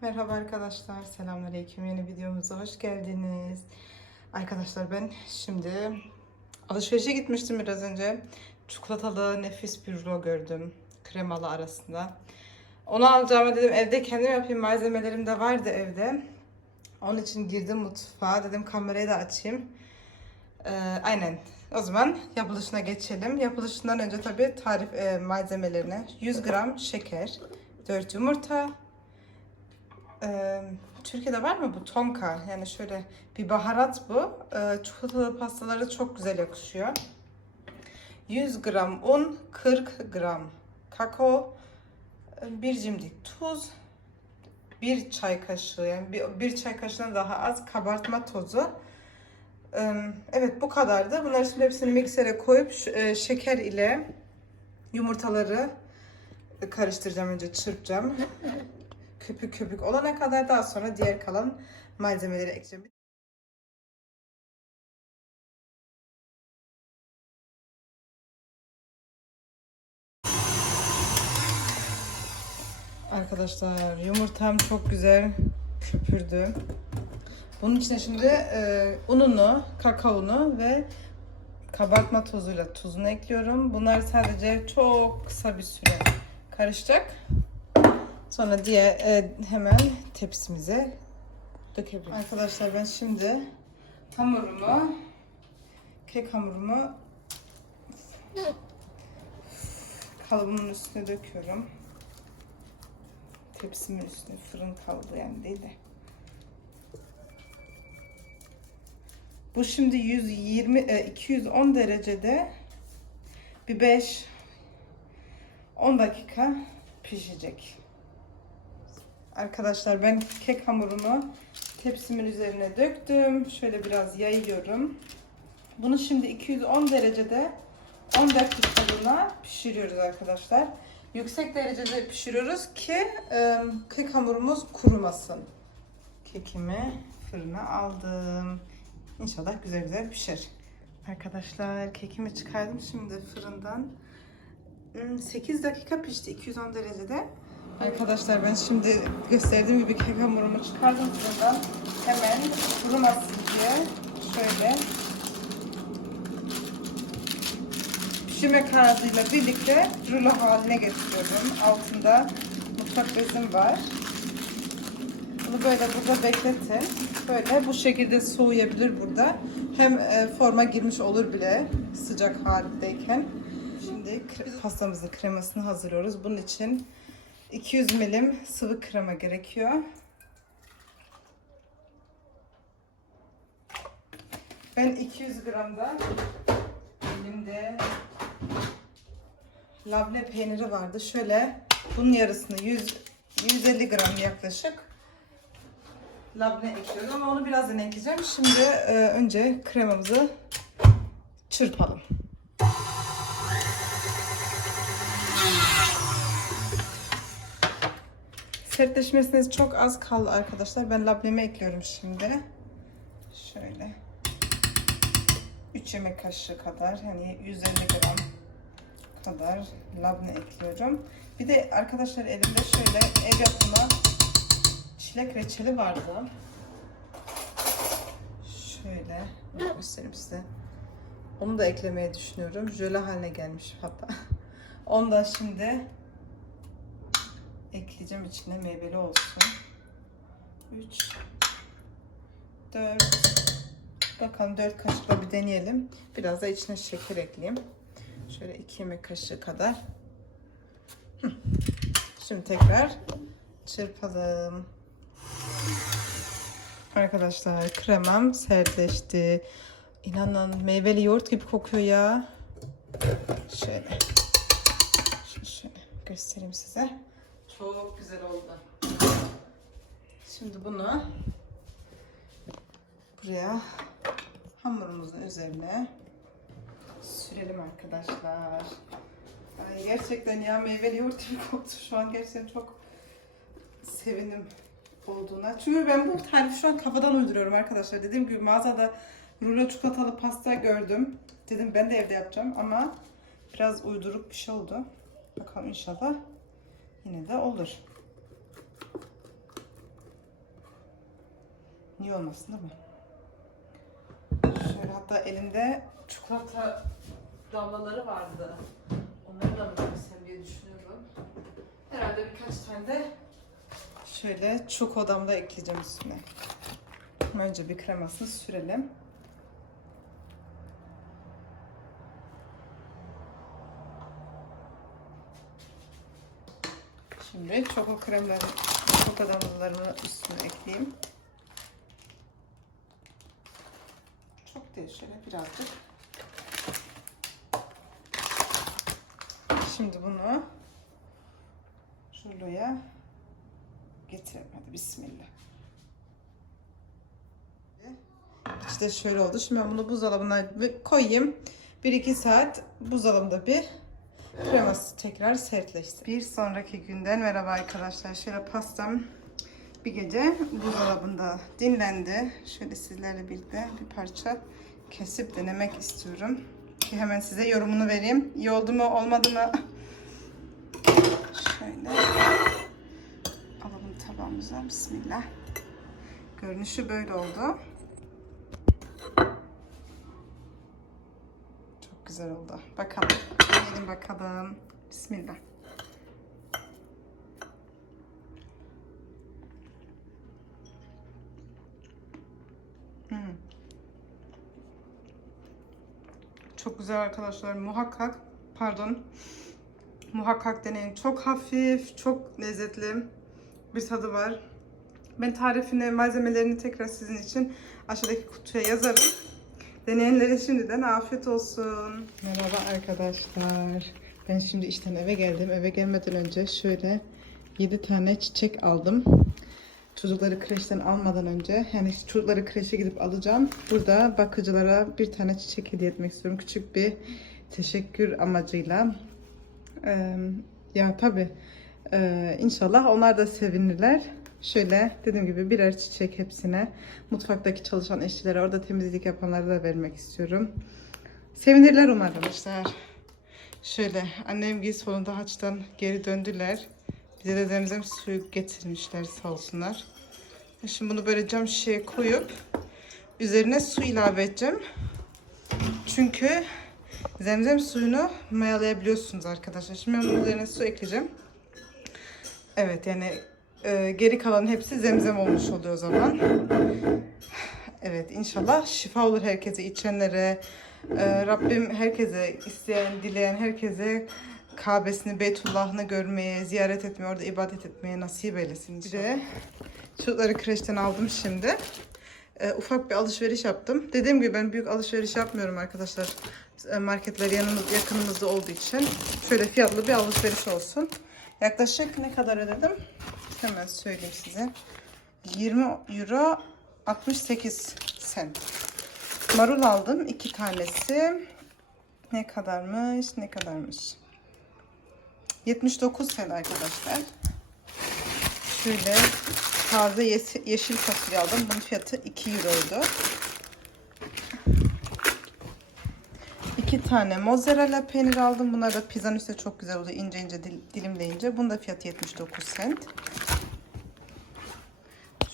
Merhaba arkadaşlar, selamünaleyküm. Yeni videomuza hoş geldiniz. Arkadaşlar ben şimdi alışverişe gitmiştim biraz önce. Çikolatalı nefis bir rulo gördüm. Kremalı arasında. Onu alacağıma dedim evde kendim yapayım. Malzemelerim de vardı evde. Onun için girdim mutfağa. Dedim kamerayı da açayım. Ee, aynen. O zaman yapılışına geçelim. Yapılışından önce tabii tarif e, malzemelerine 100 gram şeker, 4 yumurta, ee, Türkiye'de var mı bu tonka? Yani şöyle bir baharat bu. Ee, çikolatalı pastalara çok güzel yakışıyor. 100 gram un, 40 gram kakao, bir cimdik tuz, bir çay kaşığı yani bir, bir çay kaşığından daha az kabartma tozu. Evet bu kadardı. Bunları şimdi hepsini miksere koyup e, şeker ile yumurtaları karıştıracağım önce çırpacağım köpük köpük olana kadar daha sonra diğer kalan malzemeleri ekleyeceğim. Arkadaşlar yumurtam çok güzel köpürdü. Bunun içine şimdi e, ununu, kakaonu ve kabartma tozuyla tuzunu ekliyorum. Bunlar sadece çok kısa bir süre karışacak. Sonra diye e, hemen tepsimize dökebiliriz. Arkadaşlar ben şimdi hamurumu, kek hamurumu kalıbımın üstüne döküyorum. Tepsimin üstüne fırın kalıbı yani değil de. Bu şimdi 120 e, 210 derecede bir 5 10 dakika pişecek. Arkadaşlar ben kek hamurunu tepsimin üzerine döktüm. Şöyle biraz yayıyorum. Bunu şimdi 210 derecede 10 dakikalığına pişiriyoruz arkadaşlar. Yüksek derecede pişiriyoruz ki e, kek hamurumuz kurumasın. Kekimi fırına aldım. İnşallah güzel güzel pişer. Arkadaşlar kekimi çıkardım şimdi fırından. Hmm, 8 dakika pişti 210 derecede. Arkadaşlar ben şimdi gösterdiğim gibi kek hamurumu çıkardım fırından. Hemen kurumasın diye şöyle pişirme kağıdıyla birlikte rulo haline getiriyorum. Altında mutfak bezim var. Bunu böyle burada bekletin. Böyle bu şekilde soğuyabilir burada. Hem e, forma girmiş olur bile sıcak haldeyken. Şimdi pastamızın kremasını hazırlıyoruz. Bunun için 200 milim sıvı krema gerekiyor. Ben 200 gram da elimde labne peyniri vardı. Şöyle bunun yarısını 100 150 gram yaklaşık labne ekliyorum ama onu birazdan ekleyeceğim. Şimdi e, önce kremamızı çırpalım. Sertleşmesine çok az kaldı arkadaşlar. Ben labnemi ekliyorum şimdi. Şöyle. 3 yemek kaşığı kadar yani 150 gram kadar labne ekliyorum. Bir de arkadaşlar elimde şöyle ev yapımı çilek reçeli vardı. Şöyle göstereyim size. Onu da eklemeyi düşünüyorum. Jöle haline gelmiş hatta. Onu da şimdi ekleyeceğim içine meyveli olsun. 3 4 Bakalım 4 kaşıkla bir deneyelim. Biraz da içine şeker ekleyeyim. Şöyle 2 yemek kaşığı kadar. Şimdi tekrar çırpalım. Arkadaşlar kremam sertleşti. İnanın meyveli yoğurt gibi kokuyor ya. Şöyle, şöyle göstereyim size. Çok güzel oldu. Şimdi bunu buraya hamurumuzun üzerine sürelim arkadaşlar. Ay gerçekten ya meyveli yoğurt gibi koktu şu an gerçekten çok sevindim olduğuna. Çünkü ben bu tarifi şu an kafadan uyduruyorum arkadaşlar. Dediğim gibi mağazada rulo çikolatalı pasta gördüm. Dedim ben de evde yapacağım ama biraz uyduruk bir şey oldu. Bakalım inşallah yine de olur. iyi olmasın değil mi? Şöyle hatta elinde çikolata damlaları vardı. Onları da mı koysam diye düşünüyorum. Herhalde birkaç tane de şöyle çokodamda ekleyeceğim üstüne. Önce bir kremasını sürelim. Şimdi çoko kremlerini, çoko damlalarını üstüne ekleyeyim. Çok değil, şöyle birazcık. Şimdi bunu ruloya getirelim. Hadi bismillah. İşte şöyle oldu. Şimdi ben bunu buzdolabına koyayım. 1-2 saat buzdolabında bir kreması tekrar sertleşsin. Bir sonraki günden merhaba arkadaşlar. Şöyle pastam bir gece buzdolabında dinlendi. Şöyle sizlerle birlikte bir parça kesip denemek istiyorum. Ki hemen size yorumunu vereyim. İyi oldu mu olmadı mı? Şöyle alalım tabağımıza. Bismillah. Görünüşü böyle oldu. Çok güzel oldu. Bakalım. Gelin bakalım. Bismillah. Hmm. Çok güzel arkadaşlar. Muhakkak, pardon. Muhakkak deneyin. Çok hafif, çok lezzetli bir tadı var. Ben tarifini, malzemelerini tekrar sizin için aşağıdaki kutuya yazarım. Deneyenlere şimdiden afiyet olsun. Merhaba arkadaşlar. Ben şimdi işten eve geldim. Eve gelmeden önce şöyle 7 tane çiçek aldım. Çocukları kreşten almadan önce yani çocukları kreşe gidip alacağım. Burada bakıcılara bir tane çiçek hediye etmek istiyorum. Küçük bir teşekkür amacıyla. Ee, ya tabi inşallah onlar da sevinirler. Şöyle dediğim gibi birer çiçek hepsine. Mutfaktaki çalışan eşçilere, orada temizlik yapanlara da vermek istiyorum. Sevinirler umarım arkadaşlar. Şöyle annem giy sonunda haçtan geri döndüler. Bize de zemzem suyu getirmişler sağ olsunlar. Şimdi bunu böyle cam şişeye koyup üzerine su ilave edeceğim. Çünkü zemzem suyunu mayalayabiliyorsunuz arkadaşlar. Şimdi ben üzerine su ekleyeceğim. Evet yani e, geri kalan hepsi zemzem olmuş oluyor o zaman. Evet inşallah şifa olur herkese içenlere. E, Rabbim herkese isteyen, dileyen herkese Kabe'sini, Beytullah'ını görmeye, ziyaret etmeye, orada ibadet etmeye nasip eylesin. De çocukları kreşten aldım şimdi. E, ufak bir alışveriş yaptım. Dediğim gibi ben büyük alışveriş yapmıyorum arkadaşlar. E, marketler yanımız, yakınımızda olduğu için. Şöyle fiyatlı bir alışveriş olsun. Yaklaşık ne kadar ödedim? Hemen söyleyeyim size. 20 euro 68 sent. Marul aldım. iki tanesi. Ne kadarmış? Ne kadarmış? 79 sent arkadaşlar. Şöyle taze yeşil fasulye aldım. Bunun fiyatı 2 euroydu. İki tane mozzarella peynir aldım. Bunlar da pizzanın üstüne çok güzel oluyor. İnce ince dil, dilimleyince. Bunun da fiyatı 79 sent.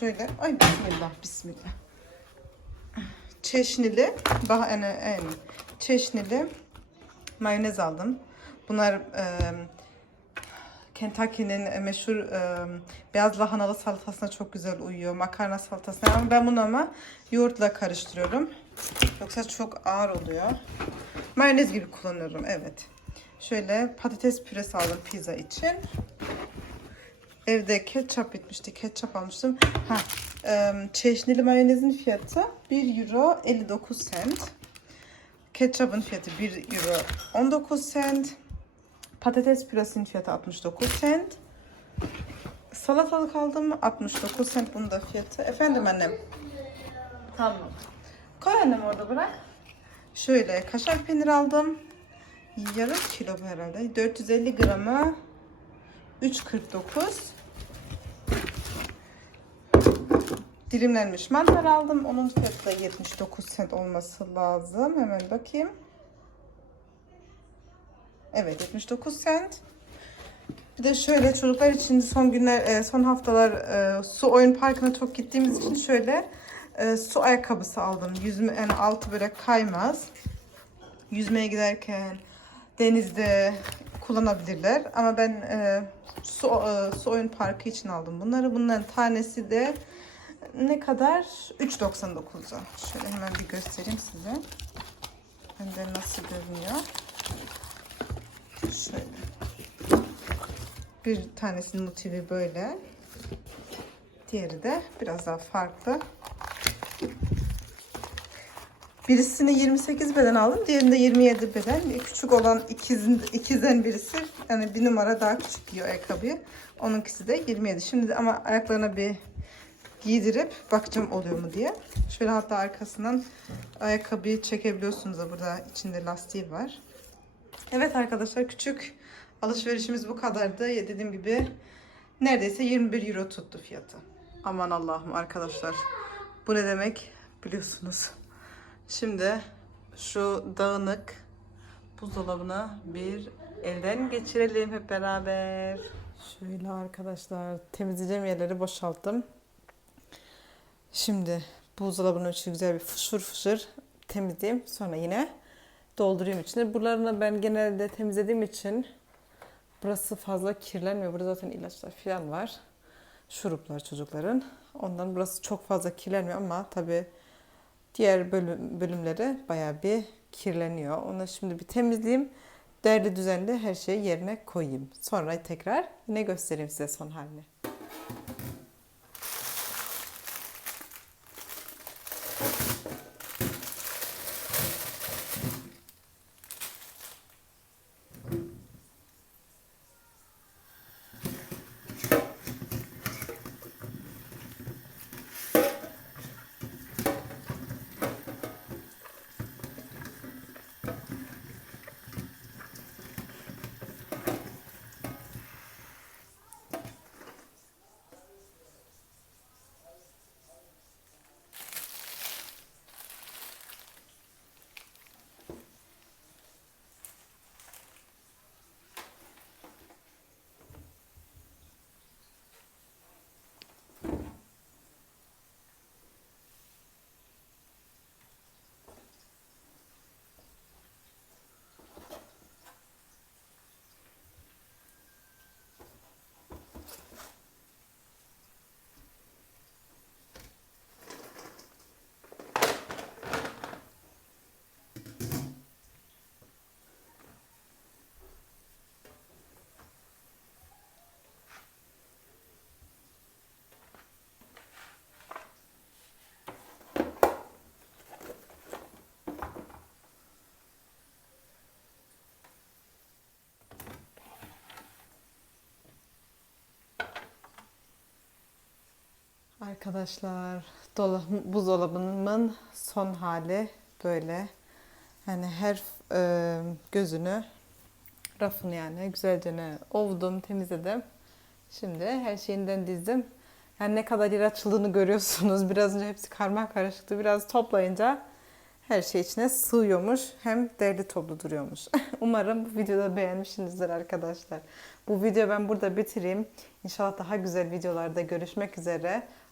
Şöyle. Ay bismillah bismillah. Çeşnili. Bah, yani, yani, çeşnili mayonez aldım. Bunlar e, Kentucky'nin meşhur e, beyaz lahanalı salatasına çok güzel uyuyor. Makarna salatasına. Ama ben bunu ama yoğurtla karıştırıyorum. Yoksa çok ağır oluyor. Mayonez gibi kullanıyorum. Evet. Şöyle patates püresi aldım pizza için. Evde ketçap bitmişti. Ketçap almıştım. Ha, e, çeşnili mayonezin fiyatı 1 euro 59 cent. Ketçapın fiyatı 1 euro 19 cent. Patates püresinin fiyatı 69 cent. Salatalık aldım mı? 69 cent bunun da fiyatı. Efendim annem. Tamam. Koy annem orada bırak. Şöyle kaşar peynir aldım. Yarım kilo bu herhalde. 450 grama 3.49. Dilimlenmiş mantar aldım. Onun fiyatı da 79 cent olması lazım. Hemen bakayım. Evet 79 cent. Bir de şöyle çocuklar için son günler, e, son haftalar e, su oyun parkına çok gittiğimiz için şöyle e, su ayakkabısı aldım. Yüzme, yani altı böyle kaymaz. Yüzmeye giderken denizde kullanabilirler. Ama ben e, su, e, su oyun parkı için aldım bunları. Bunların tanesi de ne kadar? 3.99'a. Şöyle hemen bir göstereyim size. Bende nasıl görünüyor. Şöyle. Bir tanesinin motivi böyle. Diğeri de biraz daha farklı. Birisini 28 beden aldım. Diğerinde 27 beden. Küçük olan ikizin, ikizden birisi yani bir numara daha küçük giyiyor ayakkabıyı. Onunkisi de 27. Şimdi de ama ayaklarına bir giydirip bakacağım oluyor mu diye. Şöyle hatta arkasından ayakkabıyı çekebiliyorsunuz da burada içinde lastiği var. Evet arkadaşlar küçük alışverişimiz bu kadardı. Dediğim gibi neredeyse 21 euro tuttu fiyatı. Aman Allah'ım arkadaşlar. Bu ne demek biliyorsunuz. Şimdi şu dağınık buzdolabına bir elden geçirelim hep beraber. Şöyle arkadaşlar temizleyeceğim yerleri boşalttım. Şimdi buzdolabının içi güzel bir fışır fışır temizleyeyim. Sonra yine doldurayım içine. Buralarını ben genelde temizlediğim için burası fazla kirlenmiyor. Burada zaten ilaçlar falan var. Şuruplar çocukların. Ondan burası çok fazla kirlenmiyor ama tabii diğer bölüm, bölümleri bayağı bir kirleniyor. Onu şimdi bir temizleyeyim. Derli düzenli her şeyi yerine koyayım. Sonra tekrar yine göstereyim size son halini. Arkadaşlar dola, buzdolabımın son hali böyle. Yani her e, gözünü rafını yani güzelce ne ovdum, temizledim. Şimdi her şeyinden dizdim. Yani ne kadar yer açıldığını görüyorsunuz. Biraz önce hepsi karma karışıktı. Biraz toplayınca her şey içine sığıyormuş. Hem derli toplu duruyormuş. Umarım bu videoda beğenmişsinizdir arkadaşlar. Bu videoyu ben burada bitireyim. İnşallah daha güzel videolarda görüşmek üzere.